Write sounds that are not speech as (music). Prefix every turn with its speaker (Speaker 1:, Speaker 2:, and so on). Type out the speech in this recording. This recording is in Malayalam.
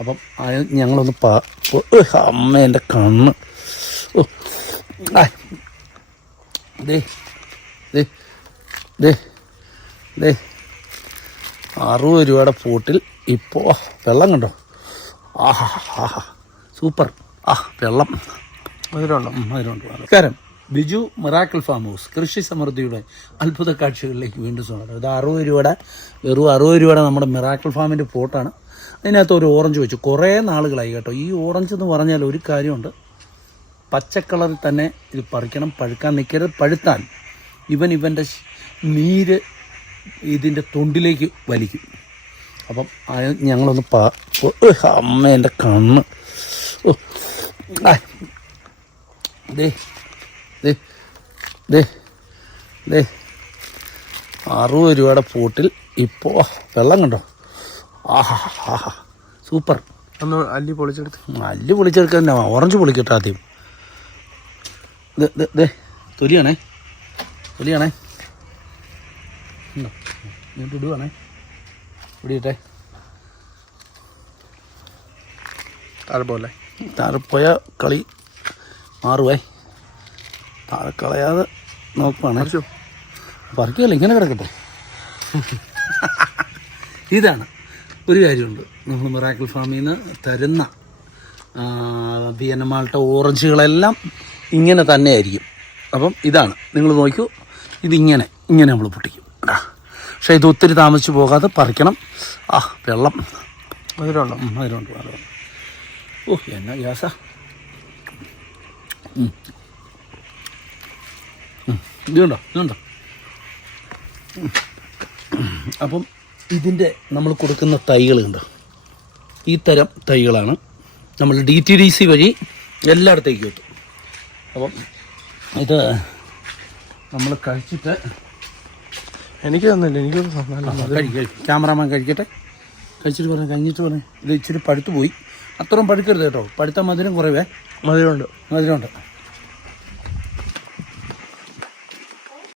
Speaker 1: അപ്പം ഞങ്ങളൊന്ന് പാ അമ്മ എന്റെ കണ്ണ്. ദേ ദേ ദേ ദേ. അറുപത് രൂപയുടെ പൂട്ടിൽ ഇപ്പോൾ വെള്ളം കണ്ടോ? ആഹാ ആഹാ സൂപ്പർ. ആ വെള്ളം.
Speaker 2: മധുരമുണ്ടോ?
Speaker 1: മധുരമുണ്ട് നമസ്കാരം. ബിജു മിറാക്കിൾ ഫാം ഹൗസ് കൃഷി സമൃദ്ധിയുടെ അത്ഭുത കാഴ്ചകളിലേക്ക് വീണ്ടും സ്വാഗതം. ഇത് അറുപത് രൂപയുടെ വെറും അറുപത് രൂപയുടെ നമ്മുടെ മിറാക്കിൾ ഫാമിന്റെ പോട്ടാണ്. അതിനകത്ത് ഒരു ഓറഞ്ച് വെച്ചു. കുറേ നാളുകളായി കേട്ടോ. ഈ ഓറഞ്ച് എന്ന് പറഞ്ഞാൽ ഒരു കാര്യമുണ്ട്. പച്ചക്കളറിൽ തന്നെ ഇത് പറിക്കണം പഴുക്കാൻ നിൽക്കരുത്. പഴുത്താൽ ഇവൻ ഇവന്റെ നീര് ഇതിന്റെ തൊണ്ടിലേക്ക് വലിക്കും. അപ്പം ഞങ്ങളൊന്ന് പാ അമ്മ എന്റെ കണ്ണ്. ദേ ദേ ദേ ദേ. അറുപത് രൂപയുടെ പൂട്ടിൽ ഇപ്പോൾ വെള്ളം കണ്ടോ? ആഹാ ആഹാ സൂപ്പർ.
Speaker 2: ഒന്ന് അല്ലി പൊളിച്ചെടുത്ത്.
Speaker 1: അല്ലി പൊളിച്ചെടുക്കാൻ ഓറഞ്ച് പൊളിക്കട്ടെ ആദ്യം. ദേ, തൊലിയാണേ. തൊലിയാണേ. ഉണ്ടോ? ഇങ്ങോട്ട് ഇടുവാണേ.
Speaker 2: ഇടിയിട്ടെ
Speaker 1: താഴെപ്പോലെ താഴെപ്പോയ കളി മാറുവേ. താഴെ കളയാതെ നോക്കുവാണേ.
Speaker 2: പറിക്കല്ലേ
Speaker 1: പറിക്കുകയല്ല ഇങ്ങനെ കിടക്കട്ടെ. (laughs) ഇതാണ്. ഒരു കാര്യമുണ്ട്. നമ്മൾ മിറാക്കിൾ ഫാമിൽ നിന്ന് തരുന്ന ആ, വിയന്ന മാൾട്ട ഓറഞ്ചുകളെല്ലാം ഇങ്ങനെ തന്നെ ആയിരിക്കും അപ്പം ഇതാണ്. നിങ്ങൾ നോക്കൂ. ഇതിങ്ങനെ ഇങ്ങനെ നമ്മൾ പൊട്ടിക്കും. കേട്ടാ പക്ഷേ ഇത് ഒത്തിരി താമസിച്ച് പോകാതെ പറിക്കണം. ആ വെള്ളം.
Speaker 2: മധുരമുണ്ടോ?
Speaker 1: മധുരമുണ്ട് അതിലുണ്ട് അതിലുണ്ട് ഓ എന്നാ ഗ്യാസാ. ഇതുണ്ടോ? ഇതുണ്ടോ? അപ്പം ഇതിന്റെ നമ്മൾ കൊടുക്കുന്ന തൈകളുണ്ട് ഈ തരം തൈകളാണ്. നമ്മൾ ഡി ടി ഡി സി വഴി എല്ലായിടത്തേക്കും എത്തും അപ്പം ഇത് നമ്മൾ കഴിച്ചിട്ട്
Speaker 2: എനിക്ക് തന്നില്ല എനിക്ക്
Speaker 1: ക്യാമറാമാൻ കഴിക്കട്ടെ. കഴിച്ചിട്ട് പറയാം കഴിഞ്ഞിട്ട് പറയാം ഇത് ഇച്ചിരി പഴുത്തു പോയി അത്രയും പഴുക്കരുത് കേട്ടോ. പഴുത്ത മധുരം കുറവേ.
Speaker 2: മധുരമുണ്ട്.
Speaker 1: മധുരമുണ്ട്.